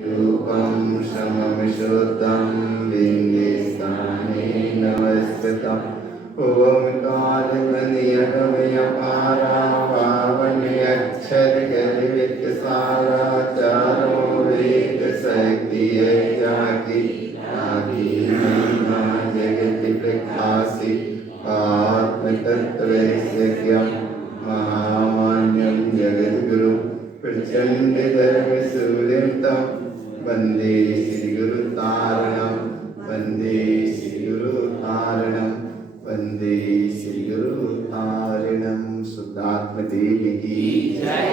रूपं सममिश्रुतं लिङ्गिस्थाने नमस्कृतम् ओंकारमणियगमयपारा पावन्यक्षरगलिवित्तसाराचारो वेदशक्तियज्ञाति महिमा जगति प्रकाशि आत्मतत्त्वैक्यं महामान्यं जगद्गुरु प्रचण्डधर्मसूर्यं तं वन्दे श्रीगुरुतारणं वन्दे श्रीगुरुतारणं वन्दे श्रीगुरुतारणं। शुद्धात्मदेव की जय।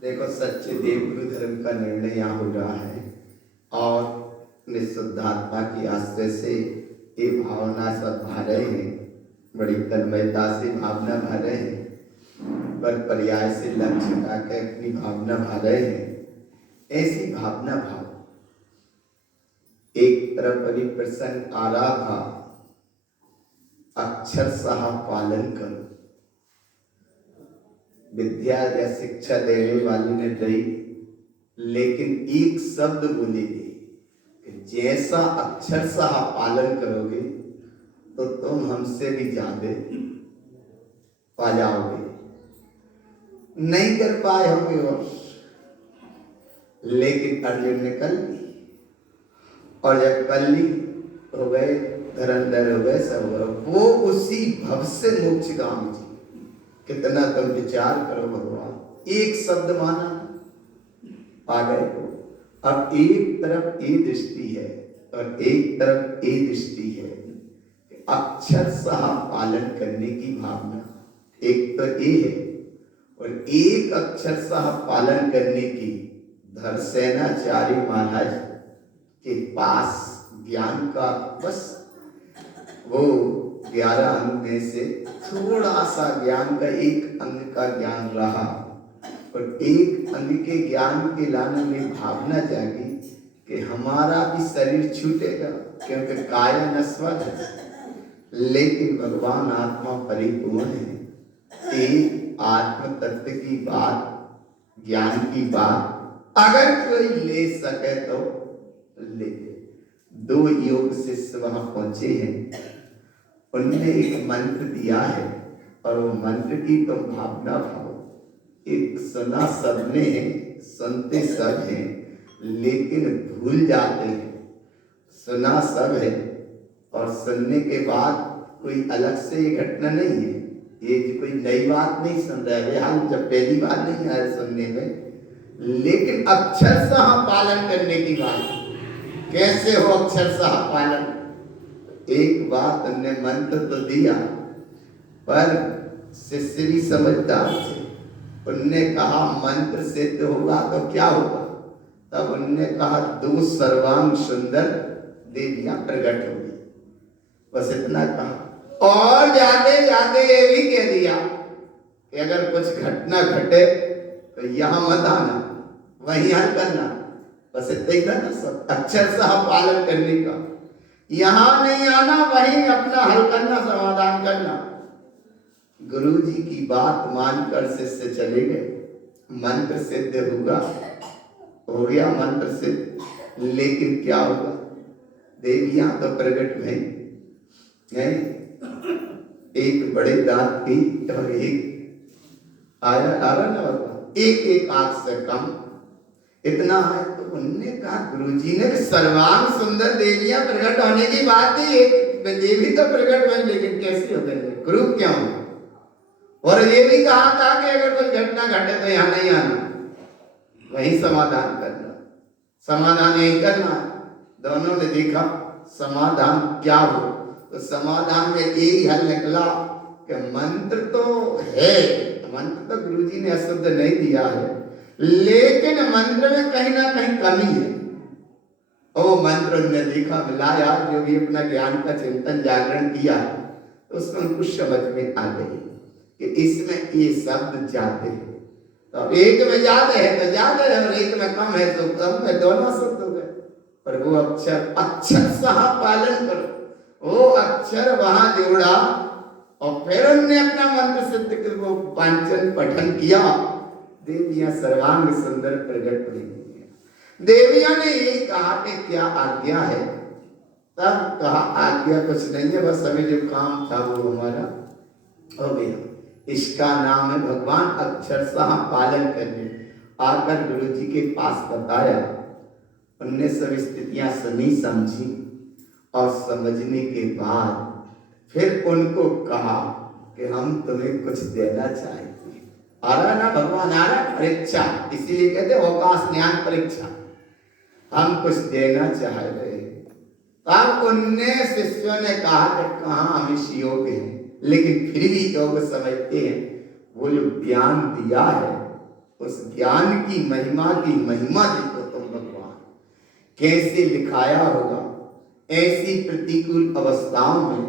देखो सच्चे देव गुरु धर्म का निर्णय यहाँ हो रहा है और निःशुद्धात्मा की आश्रय से ये भावना सब भा रहे हैं, बड़ी तन्मयता से भावना भा रहे हैं, पर पर्याय से लक्ष्य हटा के अपनी भावना भा रहे हैं। ऐसी भावना भाव एक तरफ बड़ी प्रसंग आ रहा था, अक्षर सहा पालन करो। विद्या या शिक्षा देने वाली ने दी, लेकिन एक शब्द बोलेगी कि जैसा अक्षर सहा पालन करोगे तो तुम हमसे भी ज्यादा पा जाओगे। नहीं कर पाए होंगे और लेकिन अर्जुन ने कर ली, और जब कर ली हो गए, धरंधर हो गए, सब हो गए। वो उसी भव से मोक्षगामी जी। कितना तुम विचार करो भगवान, एक शब्द माना आ गए हो। अब एक तरफ ये दृष्टि है और एक तरफ ये दृष्टि है, अक्षर सह पालन करने की भावना एक तो ये है, और एक अक्षर सह पालन करने की धरसेनाचार्य महाराज के पास ज्ञान का बस वो 11 अंग में से थोड़ा सा ज्ञान का एक अंग का ज्ञान रहा, और एक अंग के ज्ञान के लाने में भावना जागी कि हमारा भी शरीर छूटेगा, क्योंकि काया नश्वर है, लेकिन भगवान आत्मा परिपूर्ण है। एक आत्म तत्व की बात, ज्ञान की बात अगर कोई ले सके तो ले। 2 योग शिष्य वहां पहुंचे हैं, उनने एक मंत्र दिया है, और वो मंत्र की तुम भावना भाव। एक सुना सबने है, सुनते सब हैं, लेकिन भूल जाते हैं। सुना सब है और सुनने के बाद कोई अलग से ये घटना नहीं है, ये कोई नई बात नहीं सुन रहे, हम जब पहली बार नहीं आए सुनने में, लेकिन अक्षर सह पालन करने की बात। कैसे हो अक्षर सह पालन? एक बात उन्होंने मंत्र तो दिया, पर शिष्य भी समझदार थे। उनने कहा मंत्र सिद्ध होगा तो क्या होगा? तब उनने कहा 2 सर्वांग सुंदर देवियां प्रकट होगी, बस इतना कहा। और ज्यादा ये भी कह दिया कि अगर कुछ घटना घटे तो यहां मत आना, वहीं हल करना। बस इतना ही था ना सब, अक्षर सह पालन करने का। यहां नहीं आना, वहीं अपना हल करना, समाधान करना। गुरु जी की बात मानकर शिष्य चले गए। मंत्र सिद्ध होगा, हो गया मंत्र सिद्ध, लेकिन क्या होगा? देवियां तो प्रकट भई हैं, एक बड़े दांत की और एक आया ना, एक आंख से कम, इतना है। तो उनने कहा गुरुजी ने सर्वांग सुंदर देवियां प्रकट होने की बात थी, एक देवी तो प्रकट हुई, लेकिन कैसी हो गई? ग्रुप क्या हो? और ये भी कहा था कि अगर कोई घटना घटे तो यहां नहीं आना, वहीं समाधान करना। समाधान यही करना। दोनों ने देखा समाधान क्या हो, तो समाधान में यही हल निकला कि मंत्र तो है, मंत्र तो गुरुजी ने अशुद्ध नहीं दिया है, लेकिन मंत्र में कहीं ना कहीं कमी है। और वो मंत्र उन्होंने देखा, मिलाया, जो भी अपना ज्ञान का चिंतन जागरण किया, तो उसमें कुछ समझ में आ गई कि इसमें ये शब्द जाते हैं। तो एक में ज्यादा है तो ज्यादा है, और एक में कम है तो कम है, दोनों शब्द हो गए। पर वो अक्षर सह पालन करो, वो अक्षर वहां जोड़ा, और फिर उन्होंने अपना मंत्र सिद्ध कर वो वांचन पठन किया। देवियां सर्वांग सुंदर प्रकट हुई। देवियों ने ये कहा कि क्या आज्ञा है? तब कहा आज्ञा कुछ नहीं है, बस हमें जो काम था वो हमारा हो गया। इसका नाम है भगवान अक्षरशः पालन करने। आकर गुरु जी के पास बताया, उनने सब स्थितियां सुनी समझी और समझने के बाद फिर उनको कहा कि हम तुम्हें कुछ देना चाहते हैं। आ रहा ना भगवान, आ रहा परीक्षा, इसीलिए कहते अवकाश ज्ञान परीक्षा। हम कुछ देना चाह रहे हैं। तब उनने शिष्यों ने कहा कि कहाँ हम इस योग्य हैं, लेकिन फिर भी योग्य समझते हैं। वो जो ज्ञान दिया है उस ज्ञान की महिमा देखो तुम भगवान, कैसे लिखाया होगा। ऐसी प्रतिकूल अवस्थाओं में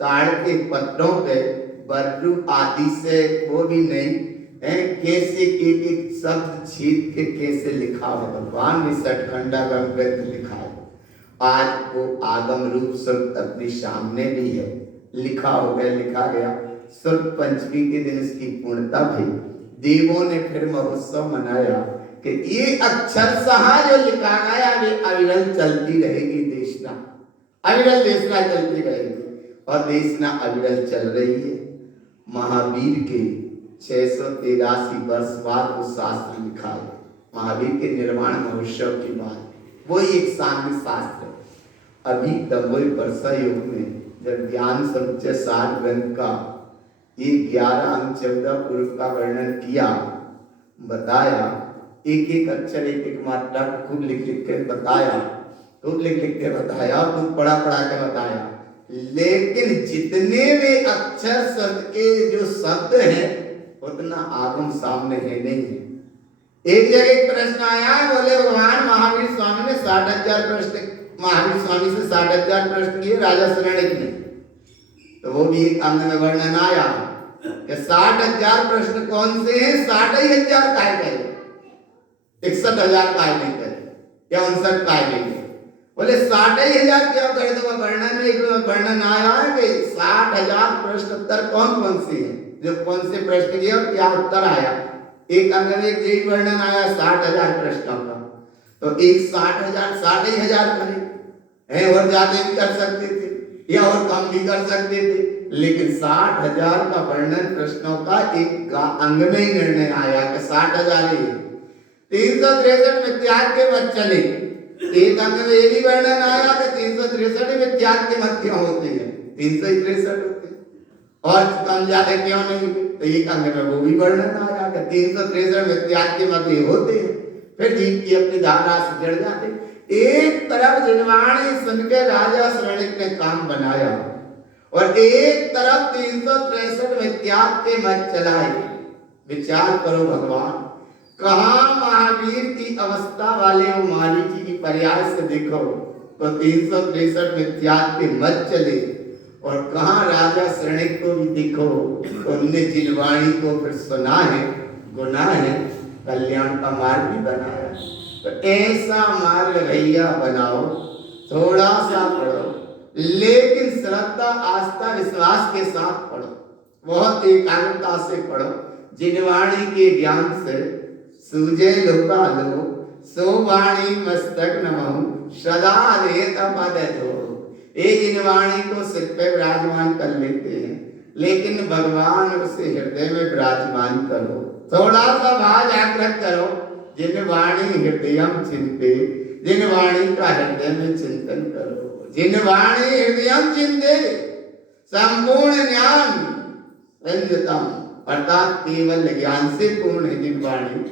ताड़ के पत्रों पे बर्रू आदि से वो भी नहीं है, कैसे एक शब्द छीन के कैसे लिखा है। भगवान ने सठखंडा का ग्रंथ लिखा है। आज वो आगम रूप स्वरूप अपने सामने भी है, लिखा हो गया, लिखा गया। स्वरूप पंचमी के दिन इसकी पूर्णता भी देवों ने फिर महोत्सव मनाया कि ये अक्षरशः जो लिखा गया वे अविरल चलती रहेगी देशना, अविरल देशना चलती रहेगी। और देशना अविरल चल रही है। महावीर के 683 वर्ष बाद वो शास्त्र लिखा है। महावीर के निर्वाण महोत्सव के बाद वो एक सामने शास्त्र। अभी तंबोई वर्षा युग में जब ज्ञान समुच्चय सार ग्रंथ का ये 11 अंग 14 पूर्व का वर्णन किया, बताया, एक एक अक्षर एक एक मात्रा खूब लिख लिख के बताया, खूब लिख लिख के बताया, खूब पढ़ा पढ़ा के बताया। लेकिन जितने वे अक्षर शब्द के जो शब्द हैं उतना आगम सामने है नहीं है। एक जगह एक प्रश्न आया, बोले भगवान महावीर स्वामी ने 60,000 प्रश्न, महावीर स्वामी से 60,000 प्रश्न किए राजा शरणिक ने। तो वो भी एक अंग में वर्णन आया कि 60,000 प्रश्न कौन से हैं, 60,000 काय गए, 61,000 काय नहीं करे या 59 काय नहीं करे। बोले 60,000 क्या करे? तो वर्णन में एक वर्णन आया है कि 60,000 प्रश्न उत्तर कौन कौन से हैं, जो कौन से प्रश्न किए और क्या उत्तर आया। एक अंग में एक वर्णन आया 60,000 प्रश्नों का। तो एक 60,000 60,000 करे है, और ज्यादा भी कर सकते थे या और कम भी कर सकते थे, लेकिन 60,000 का वर्णन प्रश्नों का एक अंग में ही निर्णय आया कि 60,000 ही। 363 मिथ्यात्व के मत चले, एक अंग में ये भी वर्णन आया कि 363 मिथ्यात्व के मध्य होते हैं, 363 होते हैं, और कम ज्यादा क्यों नहीं। तो एक अंग में वो भी वर्णन आया कि 363 मिथ्यात्व के मध्य होते हैं। फिर जीव की अपनी धारणा से जड़ जाते। एक तरफ जिनवाणी सुनकर राजा शरणिक ने काम बनाया और एक तरफ 363 मिथ्यात्व के मत चलाए। विचार करो भगवान, कहाँ महावीर की अवस्था वाले हो, माली जी की पर्याय से देखो तो 363 मिथ्यात्व के मत चले, और कहाँ राजा शरणिक को भी देखो तो उनने जिनवाणी को फिर सुना है, गुना है, कल्याण का मार्ग भी बनाया। तो ऐसा मार्ग भैया बनाओ, थोड़ा सा पढ़ो, लेकिन श्रद्धा आस्था विश्वास के साथ पढ़ो, बहुत एकाग्रता से पढ़ो। जिनवाणी के ज्ञान से सूझे लोकालो, सो वाणी मस्तक नमः सदा रेत पद धो। ये जिनवाणी को सिर पे विराजमान कर लेते हैं, लेकिन भगवान उसे हृदय में विराजमान करो, थोड़ा सा भाव जागृत करो। जिनवाणी हृदयम चिंते, जिनवाणी का हृदय में चिंतन करो। जिनवाणी हृदयम चिंते संपूर्ण ज्ञान रंजतम, अर्थात केवल ज्ञान से पूर्ण है जिनवाणी।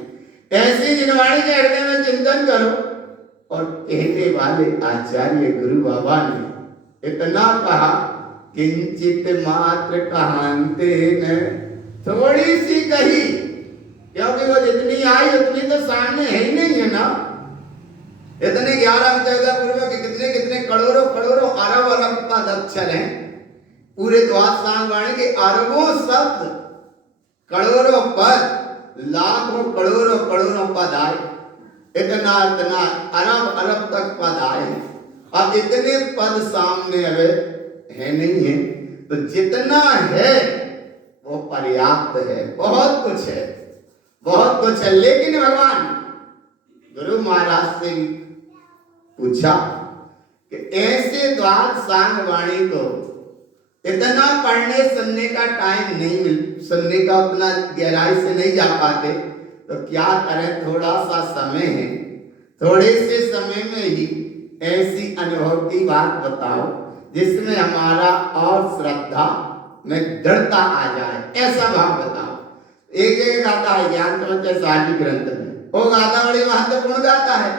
ऐसी जिनवाणी के हृदय में चिंतन करो। और कहने वाले आचार्य गुरु बाबा ने इतना कहा, किंचित मात्र कहानते न, थोड़ी सी कही, क्योंकि वो जितनी आई उतनी तो सामने है ही नहीं है ना। इतने 11 14 पूर्व के कितने कितने करोड़ों करोड़ों अरब अरब पद अक्षर हैं। पूरे द्वादश वाणी के अरबों शब्द, करोड़ों पद, लाखों करोड़ों करोड़ों पद आए, इतना इतना अरब अरब तक पद आए। अब इतने पद सामने अब है नहीं है, तो जितना है वो पर्याप्त है। बहुत कुछ है, बहुत कुछ है, लेकिन भगवान गुरु महाराज से भी पूछा कि ऐसे द्वाद सांग वाणी को इतना पढ़ने सुनने का टाइम नहीं मिल, सुनने का उतना गहराई से नहीं जा पाते, तो क्या करें, थोड़ा सा समय है, थोड़े से समय में ही ऐसी अनुभव की बात बताओ जिसमें हमारा और श्रद्धा में दृढ़ता आ जाए, ऐसा भाव बताओ। एक एक गाता है ज्ञान समझ सारी ग्रंथ में, वो गाता बड़ी महत्वपूर्ण गाता है,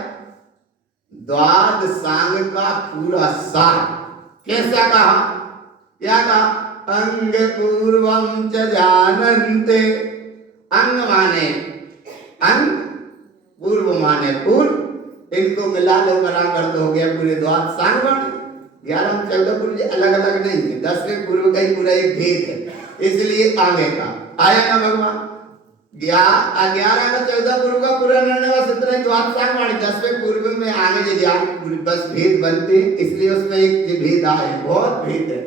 द्वाद सांग का पूरा सार। कैसा कहा, क्या कहा, अंग पूर्वम च जानन्ते, अंग माने अंग, पूर्व माने पूर्व, इनको मिला लो बराबर तो हो गया पूरे द्वाद सांग वाणी। 11 14 पूर्व अलग अलग नहीं है, 10वें पूर्व का ही पूरा एक भेद है, इसलिए आगे का आया ना भगवान। 11 का 14 पूर्व का पूरा निर्णय बस इतना ही द्वाद सांग वाणी, 10वें पूर्व में आगे जो बस भेद बनते, इसलिए उसमें एक भेद आए, बहुत भेद है।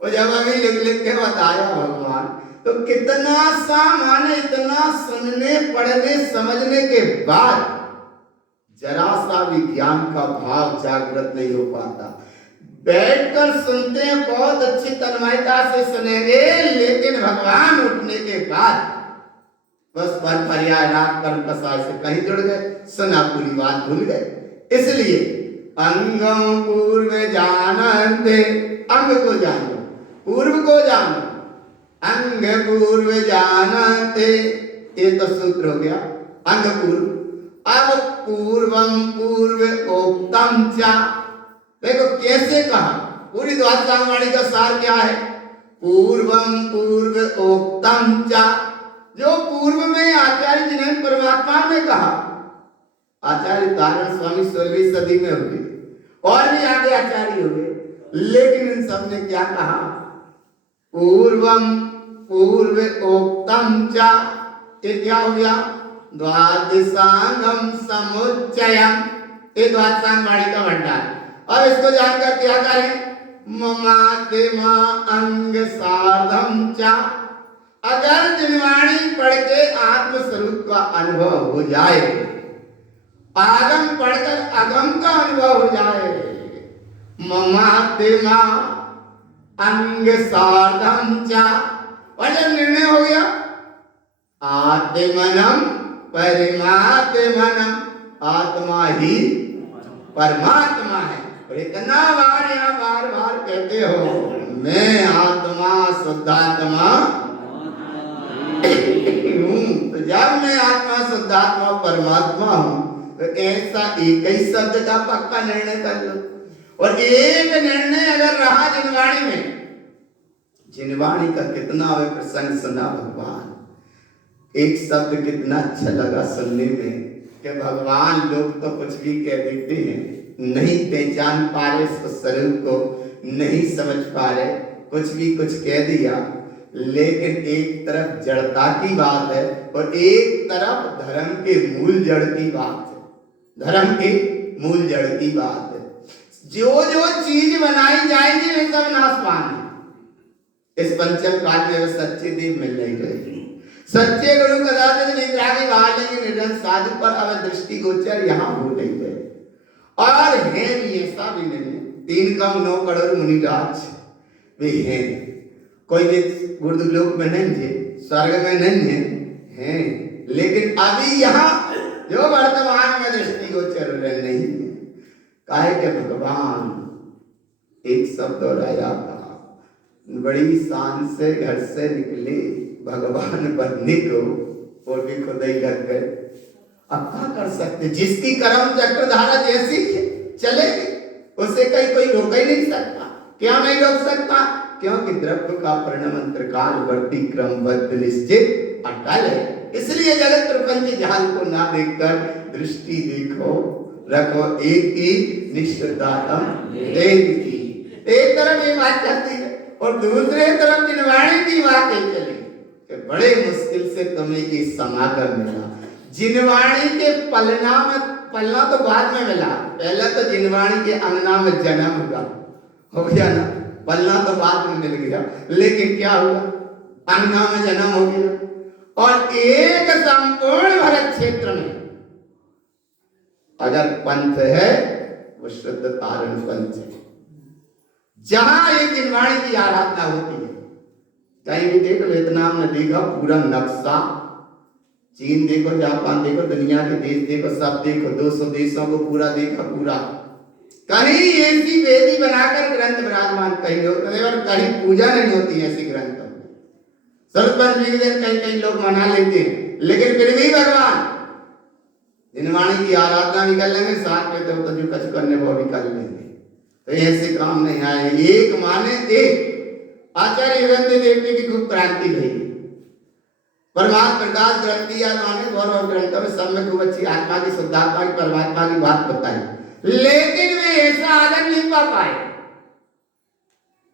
और जब अभी लिख लिख के बताया भगवान, तो कितना सा माने, इतना सुनने पढ़ने समझने के बाद जरा सा भी ज्ञान का भाव जागृत नहीं हो पाता। बैठकर सुनते हैं, बहुत अच्छी तन्मयता से सुनेंगे, लेकिन भगवान उठने के बाद बस पर पर्याय राग कर्म कसाय से कहीं जुड़ गए, सुना पूरी बात भूल गए। इसलिए अंगम पूर्व जानन्ते, अंग को जानो, पूर्व को जानो, अंग पूर्व जानते, ये तो सूत्र हो गया अंग पूर्व। अब पूर्वम पूर्व उक्तम चा, देखो कैसे कहा, पूरी द्वाद सांग वाणी का सार क्या है, पूर्वम पूर्व उक्तम चा, जो पूर्व में आचार्य जी ने परमात्मा ने कहा, आचार्य तारण स्वामी 16वीं सदी में हुए और भी आगे आचार्य हुए, लेकिन इन सब ने क्या कहा, पूर्वम पूर्व उक्तम चा, ये क्या हो गया, द्वादशांगम समुच्चयम, ये द्वाद सांग वाणी का भंडार। और इसको जानकर क्या करें, ममातिमा अंग सार्धम चा, अगर जिनवाणी पढ़ के आत्म स्वरूप का अनुभव हो जाए, आगम पढ़कर अगम का अनुभव हो जाए, ममातिमा अंग सार्धम चा, और जब निर्णय हो गया आत्मनम परिमात्मनम, आत्मा ही परमात्मा है, और इतना बार यहाँ बार बार कहते हो, मैं आत्मा शुद्धात्मा हूँ, तो जब मैं आत्मा शुद्धात्मा परमात्मा हूँ, तो ऐसा एक ही शब्द का पक्का निर्णय कर लो। और एक निर्णय अगर रहा जिनवाणी में, जिनवाणी का कितना वे प्रसंग सुना भगवान, एक शब्द कितना अच्छा लगा सुनने में, कि भगवान लोग तो कुछ भी कह देते हैं, नहीं पहचान पा रहे उस स्वरूप को, नहीं समझ पा रहे, कुछ भी कुछ कह दिया, लेकिन एक तरफ जड़ता की बात है और एक तरफ धर्म के मूल जड़ की बात है, धर्म के मूल जड़ की बात है। जो जो चीज बनाई जाएगी वे सब नाशवान है। इस पंचम काल में सच्चे देव मिल नहीं रहे, सच्चे गुरु कदाचित निद्रागे वालेंगे, निर्जन साधु पर अब दृष्टि गोचर यहाँ हो नहीं गए। और है भी ऐसा भी नहीं, 3 कम 9 करोड़ मुनिराज वे हैं, कोई भी गुरुलोक में नहीं है, स्वर्ग में नहीं है, हैं, लेकिन अभी यहाँ जो वर्तमान में दृष्टि गोचर नहीं है। काहे के भगवान एक शब्द और आया था, बड़ी शान से घर से निकले भगवान बनने को, और भी खुद ही लग गए। अब क्या कर सकते, जिसकी कर्म चक्रधारा जैसी चलेगी उसे कहीं कोई रोक ही नहीं सकता। क्यों नहीं रोक सकता, क्योंकि द्रव्य का परिणमंत्र कालवर्ती क्रमबद्ध निश्चित अटल है। इसलिए जगत प्रपंच जाल को ना देखकर दृष्टि देखो रखो एक ही निश्चितात्म देव की। एक तरफ ये बात चलती है और दूसरे तरफ जिनवाणी की बात चली कि बड़े मुश्किल से तुम्हें ये समागम मिला। जिनवाणी के पलना तो बाद में मिला, पहले तो जिनवाणी के अंगना में जन्म हुआ, हो गया ना, पलना तो बाद में मिल गया, लेकिन क्या हुआ, अंगना में जन्म हो गया। और एक संपूर्ण भरत क्षेत्र में अगर पंथ है वो शुद्ध तारण पंथ है, जहां एक जिनवाणी की आराधना होती है। कहीं भी देखो, वियतनाम ने देखा पूरा नक्शा, चीन देखो, जापान देखो, दुनिया के देश देखो, सब देखो, 200 देशों को पूरा देखा, पूरा कहीं ऐसी वेदी बनाकर ग्रंथ विराजमान कहीं होते हैं और कहीं पूजा नहीं होती ऐसी ग्रंथों में। सर्वपंचमी के दिन कहीं कहीं लोग मना लेते हैं, लेकिन फिर भी भगवान जिनवाणी की आराधना भी कर लेंगे, साथ में तो जो कुछ करने वो भी कर लेंगे। तो ऐसे काम नहीं आए। एक माने एक आचार्य युगंधर देव जी की खूब क्रांति भई। परमात्मा प्रकाश ग्रंथ दिया माने गौरव ग्रंथों में सब में खूब अच्छी आत्मा की, शुद्धात्मा की, परमात्मा की बात बताई, लेकिन वे ऐसा आदर नहीं पा पाए।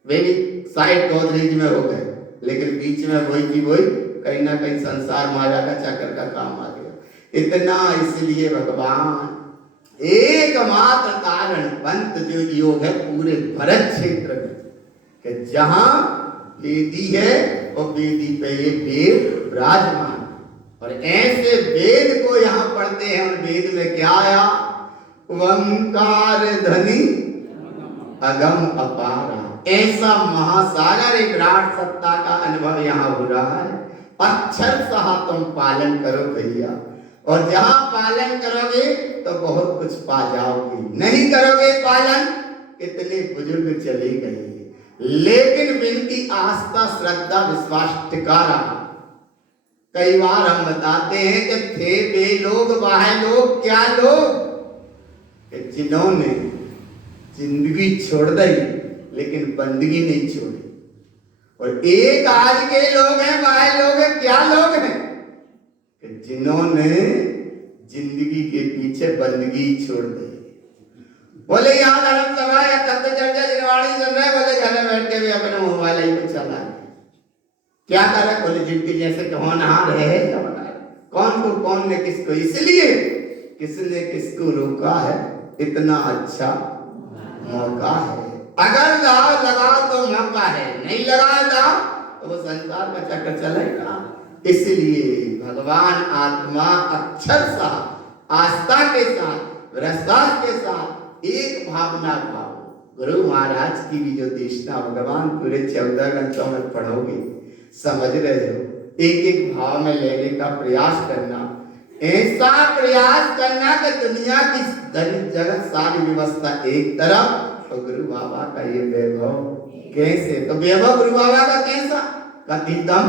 वे भी साइड गोदरेज में हो गए, लेकिन बीच में वही की वही कहीं ना कहीं संसार माया का चक्कर का काम आ गया। इतना इसलिए भगवान एकमात्र तारण पंथ जो योग है पूरे भरत क्षेत्र में, कि जहां वेदी है और वेदी पे ये वेद विराजमान, और ऐसे वेद को यहाँ पढ़ते हैं। और वेद में क्या आया? ओंकार ध्वनि अगम अपारा, ऐसा महासागर एक विराट सत्ता का अनुभव यहाँ हो रहा है। अक्षर सहा तुम पालन करो भैया, और जहां पालन करोगे तो बहुत कुछ पा जाओगे, नहीं करोगे पालन, इतने बुजुर्ग चले गए, लेकिन जिनकी आस्था श्रद्धा विश्वास टिका रहा। कई बार हम बताते हैं कि थे वे लोग, वह लोग, क्या लोग, जिन्होंने जिंदगी छोड़ दी लेकिन बंदगी नहीं छोड़ी। और एक आज के लोग हैं, वह लोग हैं, क्या लोग हैं, जिन्होंने जिंदगी के पीछे बंदगी छोड़ दी। बोले यहाँ धर्म सभा या तत्व चर्चा जिनवाणी चल रहा है, बोले घर में बैठ के भी अपने मोबाइल ही पे चला है। क्या करे? बोले जिनकी जैसे होनहार है या बताए कौन को कौन ने किसको, इसलिए किसने किसको रोका है, इतना अच्छा मौका है। अगर लगाओ तो मौका है, नहीं लगाओ तो वो संसार का चक्कर चलेगा। इसलिए भगवान आत्मा अक्षर सा आस्था के साथ, विश्वास के साथ, एक भावना भाव। गुरु महाराज की भी जो देशना भगवान पूरे 14 घंटों में पढ़ोगे, समझ रहे हो, एक एक भाव में लेने का प्रयास करना, ऐसा प्रयास करना कि दुनिया की जगत सारी व्यवस्था एक तरफ, तो गुरु बाबा का ये वैभव कैसे, तो वैभव गुरु बाबा का कैसा, कथितम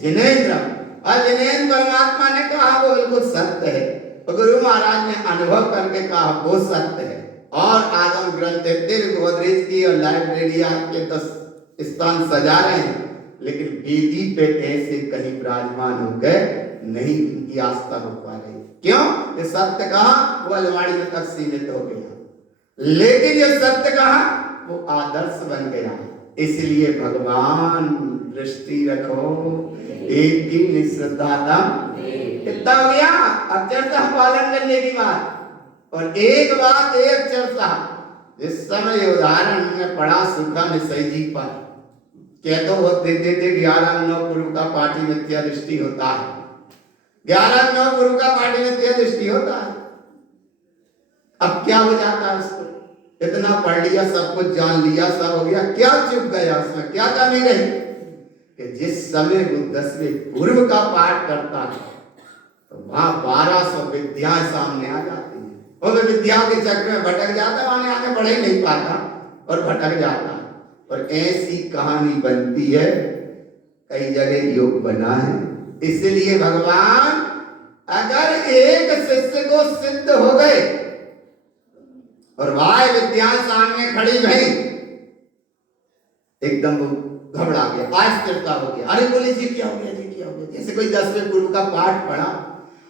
जिनेन्द्र, और जिनेन्द्र परमात्मा ने कहा वो बिल्कुल सत्य है, तो गुरु महाराज ने अनुभव करके कहा वो सत्य है। और आगम ग्रंथ तेरे गोदरेज की और लाइब्रेरी के 10 स्थान सजा रहे हैं, लेकिन वेदी पे ऐसे कहीं विराजमान हो गए नहीं, उनकी आस्था हो पा रही। क्यों? ये सत्य कहा वो अलमारी में तक सीमित हो गया, लेकिन ये सत्य कहा वो आदर्श बन गया। इसलिए भगवान दृष्टि रखो, एक की निश्रद्धा कितना हो गया। अक्षरता पालन करने की बात, और एक बात एक चर्चा, जिस समय उदाहरण हमने पढ़ा सुखा निश्चय जी पर, कह तो वो देते थे 11-9 गुरु का पाठी मिथ्या दृष्टि होता है, 11-9 गुरु का पाठी मिथ्या दृष्टि होता है। अब क्या हो जाता है उसको, इतना पढ़ लिया, सब कुछ जान लिया, सब हो गया, क्या चुप गया उसमें, क्या कमी रही, कि जिस समय वो 10वें पूर्व का पाठ करता है तो वहां 1200 विद्याएं सामने आ जाती है, और वे विद्याओं के चक्कर में भटक जाता है, वहां आगे बढ़ ही नहीं पाता और भटक जाता है। और ऐसी कहानी बनती है, कई जगह योग बना है। इसलिए भगवान अगर एक शिष्य को सिद्ध हो गए और वह विद्याएं सामने खड़ी भई, एकदम वो घबरा गया, अस्थिरता हो गया, अरे बोले जी क्या हो गया, जी क्या हो गया। जैसे कोई 10वें गुरु का पाठ पढ़ा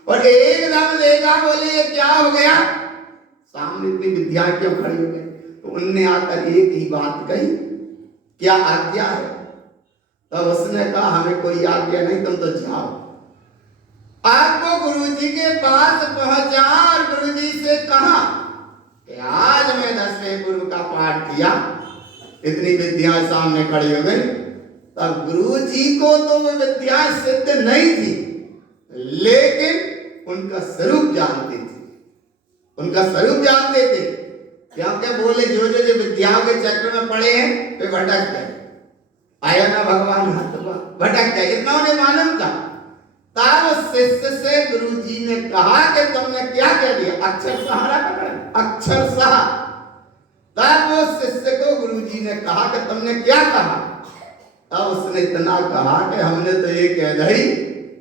और एकदम देखा, बोले ये क्या हो गया, सामने इतनी विद्याएं क्यों खड़ी हो गई। तो उनने आकर एक ही बात कही, क्या आज्ञा है। तो उसने कहा हमें कोई आज्ञा नहीं, तुम तो जाओ। आपको गुरुजी के पास पहुंचा और गुरुजी से कहा कि आज मैं 10वें गुरु का पाठ किया, इतनी विद्याएं सामने खड़ी हो गई। तब गुरुजी को तो वो विद्याएं सिद्ध नहीं थी, लेकिन उनका स्वरूप जानती थी। उनका स्वरूप जानते थे। क्योंकि बोले जो विद्याओं के चक्र में पड़े हैं वे भटक गए, आया ना भगवान भटक गए, इतना उन्हें मालूम था। तब शिष्य से गुरुजी ने कहा कि तुमने क्या कह दिया, अक्षर सहारा पकड़ा, अक्षर सहा। तब वो शिष्य को गुरुजी ने कहा कि तुमने क्या कहा। तब उसने इतना कहा कि हमने तो ये कह दी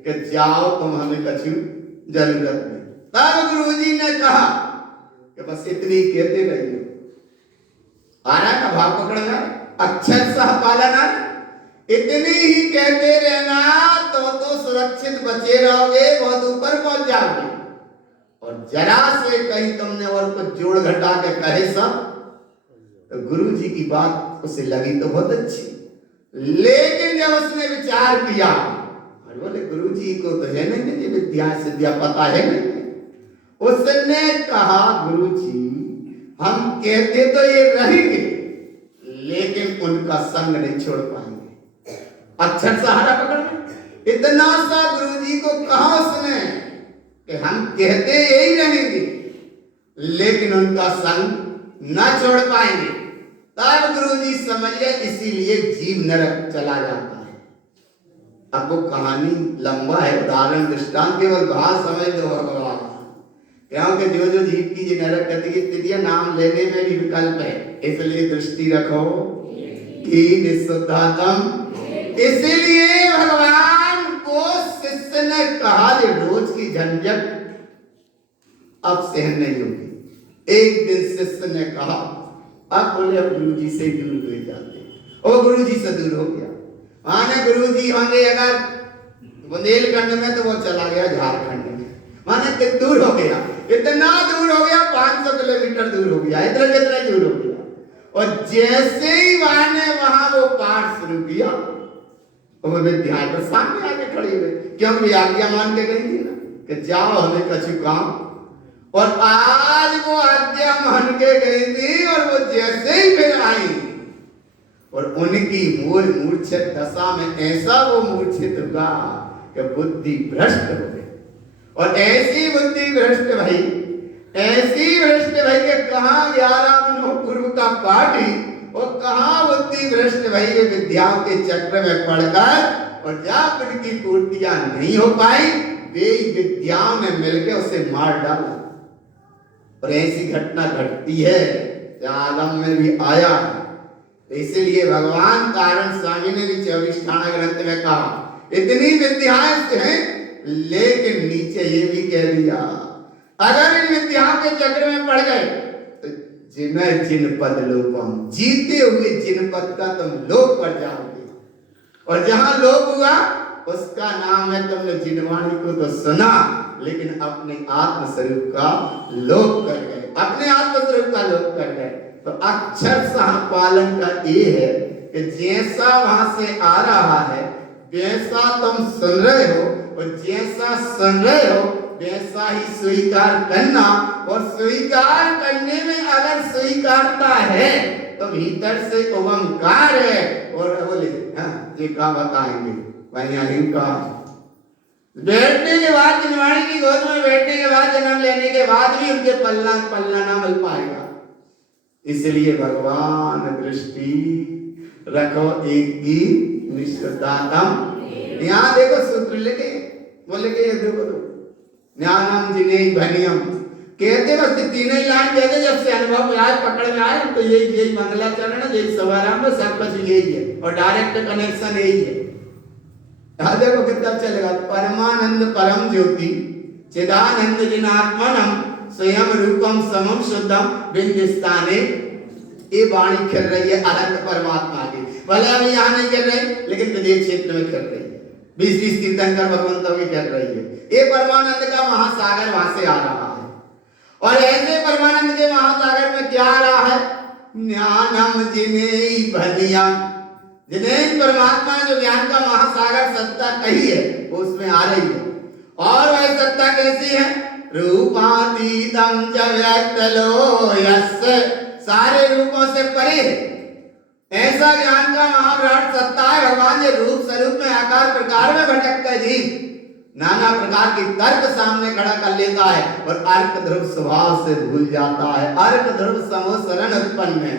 कि जाओ तुम, हमें कछु जरूरत नहीं। तब गुरुजी ने कहा कि बस इतनी कहते रहिए, आ रहा का भाव पकड़ना, अक्षर सह पालना, इतनी ही कहते रहना तो सुरक्षित बचे रहोगे, बहुत ऊपर पहुंच जाओगे। और जरा से कहीं तुमने और कुछ जोड़ घटा के कहे सब, तो गुरुजी की बात उसे लगी तो बहुत अच्छी, लेकिन जब उसने विचार किया और बोले गुरुजी को तो है नहीं कि विद्या सिद्धिया पता है नहीं, उसने कहा गुरुजी हम कहते तो ये रहेंगे लेकिन उनका संग नहीं छोड़ पाएंगे, अक्षर सहारा पकड़ना। इतना सा गुरुजी को कहा उसने कि हम कहते यही रहेंगे लेकिन उनका संग न छोड़ पाएंगे। तब गुरुजी समझ गए, इसीलिए जीव नरक चला जाता है। अब वो कहानी लंबा है, उदाहरण दृष्टांत केवल भाव समझ दो भगवान, क्योंकि जो जीव की नरक गति की स्थिति है नाम लेने में भी विकल्प है, इसलिए दृष्टि रखो कि निशुद्धात्म। इसलिए भगवान को शिष्य ने कहा ये रोज की झंझट अब सहन नहीं होगी। एक दिन शिष्य ने कहा, अब बोले अब गुरुजी से दूर हो जाते, और गुरुजी से दूर हो गया। माने गुरुजी होंगे अगर बुंदेलखंड में तो वो चला गया झारखंड में, माने कि दूर हो गया, इतना दूर हो गया 500 किलोमीटर दूर हो गया, इतना कितना दूर हो गया। और जैसे ही माने वहां वो पाठ शुरू किया, वो विद्यालय पर सामने आके खड़ी हुई, क्योंकि आज्ञा मान के गई थी ना कि जाओ हमें कछु काम। और आज वो आज्ञा मान के गई थी और वो जैसे ही फिर आई और उनकी मूल मूर्छित दशा में ऐसा वो मूर्छित हुआ कि बुद्धि भ्रष्ट हो गई। और ऐसी बुद्धि भ्रष्ट भाई, ऐसी भ्रष्ट भाई के कहा 11 पूर्व का पाठी और कहा बुद्धि भ्रष्ट भाई वे विद्याओं के चक्र में पड़कर और जब उनकी पूर्तियां नहीं हो पाई वे विद्याओं में मिलकर उसे मार डाला। और ऐसी घटना घटती है आगम में भी आया। इसलिए भगवान कारण स्वामी ने भी 24 ठाणा ग्रंथ में कहा इतनी विद्याएं हैं, लेकिन नीचे ये भी कह दिया अगर इन विद्याओं के चक्र में पड़ गए तो जिन्हें जिन पद लोपम, जीते हुए जिन पद का तुम लोप कर जाओगे। और जहां लोप हुआ उसका नाम है, तुमने जिनवाणी को तो सुना लेकिन अपने आत्म स्वरूप का लोप कर गए, अपने आत्म स्वरूप का लोप कर गए। तो अक्षर सह पालन का ये है कि जैसा वहां से आ रहा है वैसा तुम सुन रहे हो, और जैसा सुन रहे हो वैसा ही स्वीकार करना। और स्वीकार करने में अगर स्वीकारता है तो भीतर से ओंकार है। और बोले जी का बताएंगे का बैठने के बाद, जिनवाणी की गोद में बैठने के बाद, जन्म लेने के बाद भी उनके पलना ना मिल पाएगा। इसलिए भगवान दृष्टि रखो एक ही निष्ठदातम। यहाँ देखो सूत्र लेके बोले के देखो तो ज्ञानम जिने भनियम कहते बस तीनों ही लाइन कहते, जब से अनुभव में आए पकड़ में आए तो यही मंगलाचरण यही सवाराम में सब कुछ यही है और डायरेक्ट कनेक्शन यही है। देखो कितना चलेगा, परमानंद परम ज्योति चिदानंद जिनात्मनम स्वयं रूपम समम शुद्धम बिंदिस्ताने। ये वाणी खेल रही है अनंत परमात्मा की, भले अभी यहाँ नहीं खेल रही लेकिन विदेश क्षेत्र में खेल रही है, 20-20 कीर्तनकर भगवंतों की खेल रही है। ये परमानंद का महासागर वहां से आ रहा है। और ऐसे परमानंद के महासागर में क्या आ रहा है, ज्ञानम जिनेहि भनियम, जिन्हें परमात्मा जो ज्ञान का महासागर सत्ता कही है वो उसमें आ रही है। और वह सत्ता कैसी है, रूपातीतम च व्यक्तलो यस्य, सारे रूपों से परे है। ऐसा ज्ञान का महाविराट सत्ता है भगवान, जो रूप स्वरूप में आकार प्रकार में भटकता जीव नाना प्रकार के तर्क सामने खड़ा कर लेता है और अर्क ध्रुव स्वभाव से भूल जाता है। अर्क ध्रुव समो शरण उत्पन्न है,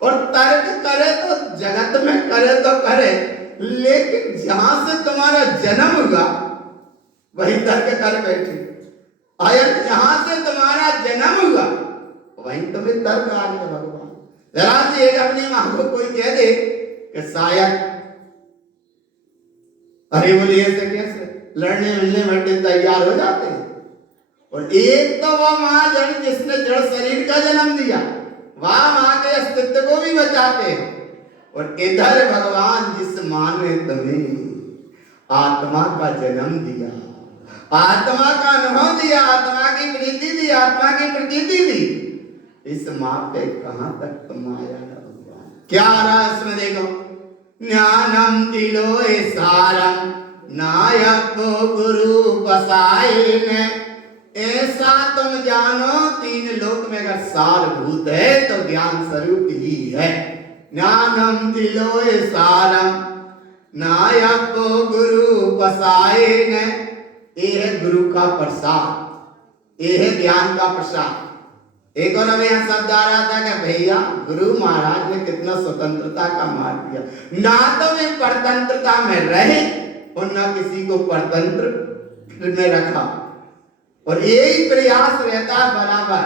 और तर्क करे तो जगत में करे तो करे, लेकिन जहां से तुम्हारा जन्म हुआ वही तर्क कर बैठे। अयन जहां से तुम्हारा जन्म हुआ वहीं तुम्हें तर्क आ गया। भगवान जरा से एक अपनी मां को कोई कह दे कि शायद अरे बोलिए ऐसे कैसे, लड़ने मिलने बैठे तैयार हो जाते हैं। और एक तो वो मां जड़ जिसने जड़ शरीर का जन्म दिया, वह मां के अस्तित्व को भी बचाते हैं। और इधर भगवान जिस मां ने तुम्हें आत्मा का जन्म दिया, आत्मा का अनुभव दिया, आत्मा की प्रीति दी, आत्मा की प्रतीति दी, इस मां पे कहां तक तुम आया है भगवान। क्या आ रहा है इसमें देखो, ज्ञानम तिलोय सारम नायको गुरु बसाए, ऐसा तुम जानो तीन लोक में अगर सारभूत है तो ज्ञान स्वरूप ही है। ज्ञानम तिलोय सारम नायको गुरु बसाए, ये है गुरु का प्रसाद, ये है ज्ञान का प्रसाद। एक और हमें यहाँ शब्द आ रहा था कि भैया गुरु महाराज ने कितना स्वतंत्रता का मार्ग दिया, ना तो वे परतंत्रता में रहे और ना किसी को परतंत्र में रखा, और यही प्रयास रहता है बराबर।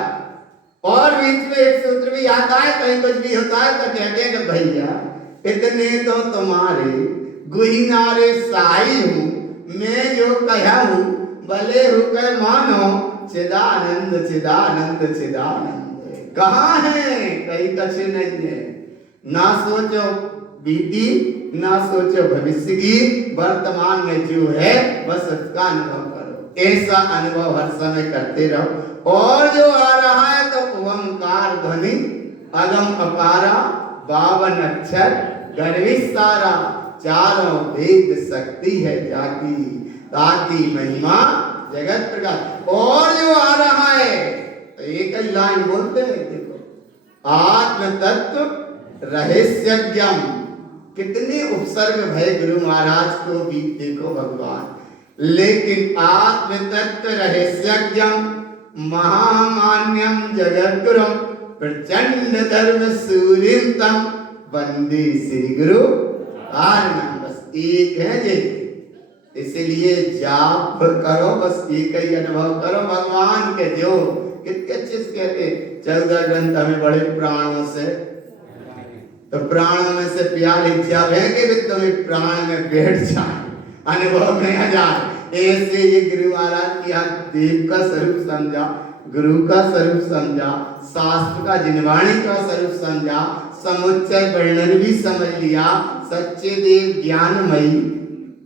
और बीच में एक सूत्र भी आता है, कहीं कुछ भी होता है तो कहते हैं कि भैया इतने तो तुम्हारे गुहिनारे साई हूँ, मैं जो कहा हूँ भले हो के मानो, चिदानंद चिदानंद चिदानंद कहाँ है, कहीं कछ नहीं है। ना सोचो बीती ना सोचो भविष्य की, वर्तमान में जो है बस उसका अनुभव करो, ऐसा अनुभव हर समय करते रहो। और जो आ रहा है तो ओंकार ध्वनि अगम अपारा, 52 अक्षर गर्विस्तारा, चारों वेद शक्ति है जाकी, ताकि महिमा जगत प्रकाश। और जो आ रहा है तो एक ही लाइन बोलते हैं, देखो आत्म तत्व रहस्यज्ञम, कितने उपसर्ग भय गुरु महाराज को भी देखो भगवान, लेकिन आत्म तत्व रहस्यज्ञम महामान्यम जगद्गुरुम प्रचंड धर्म सूर्यतम वंदे श्री गुरु आर्णम। बस एक है जी, इसलिए जाप करो, बस एक ही अनुभव करो भगवान के। जो कितने अच्छे से कहते 14 ग्रंथ हमें बड़े प्राणों से, तो प्राणों में से प्यारी जब है कि भी तुम्हें प्राण में बैठ जाए, अनुभव में आ जाए। ऐसे ये गुरु महाराज की देव का स्वरूप समझा, गुरु का स्वरूप समझा, शास्त्र का जिनवाणी का स्वरूप समझा, समुच्चय वर्णन भी समझ लिया। सच्चे देव ज्ञानमयी,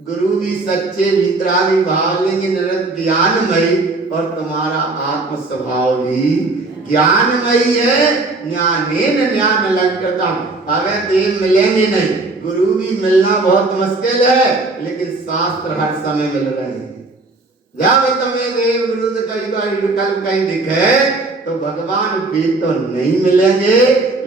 गुरु भी सच्चे, वितरागी भाव लेंगे निरंतर ज्ञानमयी, और तुम्हारा आत्म स्वभाव भी ज्ञानमयी है। ज्ञानेन ज्ञान अलंकृतम, हमें देव मिलेंगे नहीं, गुरु भी मिलना बहुत मुश्किल है, लेकिन शास्त्र हर समय मिल रहे हैं। जब तुम्हें देव गुरु से कहीं दिखे तो भगवान भी तो नहीं मिलेंगे,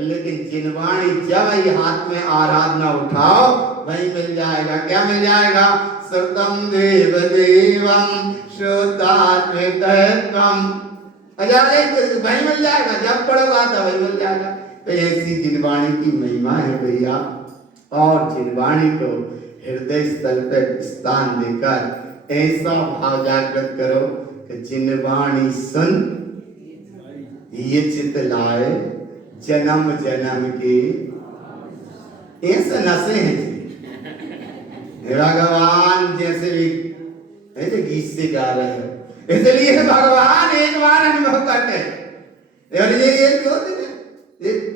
लेकिन जिनवाणी जब ये हाथ में आराधना उठाओ वही मिल जाएगा। क्या मिल जाएगा? श्रुतम देव देवम श्रोतात्मतत्वम, वही मिल जाएगा। जब पढ़ोगा तो वही मिल जाएगा। तो ऐसी जिनवाणी की महिमा है भैया, और जिनवाणी को हृदय स्थल पर स्थान देकर ऐसा भाव जागृत करो कि जिनवाणी सुन ये चित लाए जन्म जन्म के, ऐसे नशे हैं भगवान जैसे भी ऐसे गीत से गा रहे हो, इसलिए भगवान एक बार अनुभव करते हैं। और ये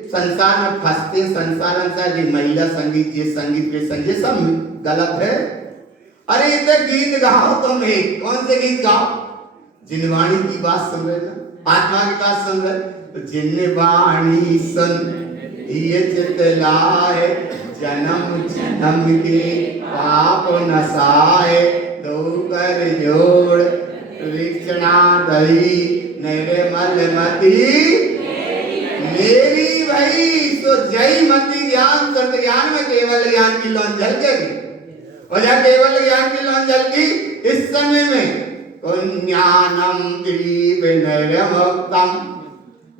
संसार में फंसते, संसार अनुसार ये महिला संगीत, ये संगीत, ये संगीत सब गलत है। अरे इतने गीत गाओ तुम, एक कौन से गीत गाओ? जिनवाणी की बात सुन रहे ना, आत्मा की बात सुन रहे, तो जिनवाणी सुन ये चित लाए जन्म जन्म के पाप नसाए, दो कर जोड़ ऋक्षणा दही निर्मल मति मेरी भई। तो जय मति ज्ञान सत्य ज्ञान में केवल ज्ञान की लौन झलकेगी, और जब केवल ज्ञान की लौन झलकी इस समय में पुण्यानम विनरमुक्तम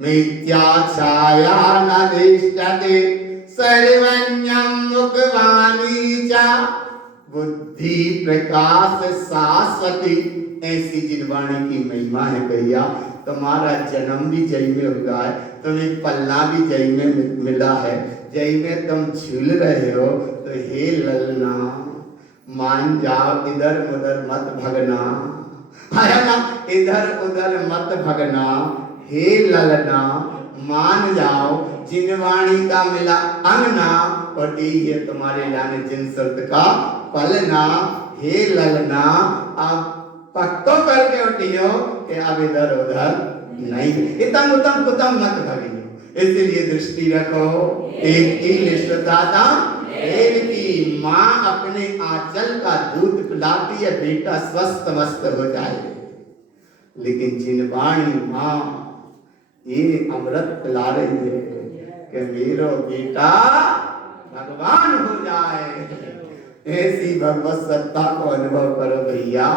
मिथ्याचाया न दिष्टते सर्वज्ञं मुखवाणी च बुद्धि प्रकाश शाश्वती। ऐसी जिन वाणी की महिमा है भैया, तुम्हारा जन्म भी जय में हुआ है, तुम्हें पलना भी जय में मिला है, जय में तुम झूल रहे हो। तो हे ललना मान जाओ, इधर उधर मत भगना, आया ना, इधर उधर मत भगना। हे ललना मान जाओ, जिन वाणी का मिला अंगना और यही है तुम्हारे लाने जिन शब्द का पलना। हे ललना अब पक्को करके उठियो कि अब इधर उधर नहीं, इतम उतम कुतम मत भगियो। इसलिए दृष्टि रखो एक की निष्ठदाता एक की माँ अपने आंचल का दूध पिलाती है, बेटा स्वस्थ मस्त हो जाए। लेकिन जिन वाणी माँ ये अमृत पिला रही है कि मेरो बेटा भगवान हो जाए। ऐसी भगवत सत्ता को अनुभव करो भैया।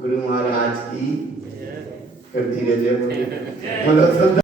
गुरु महाराज की फिर धीरे धीरे बोलो।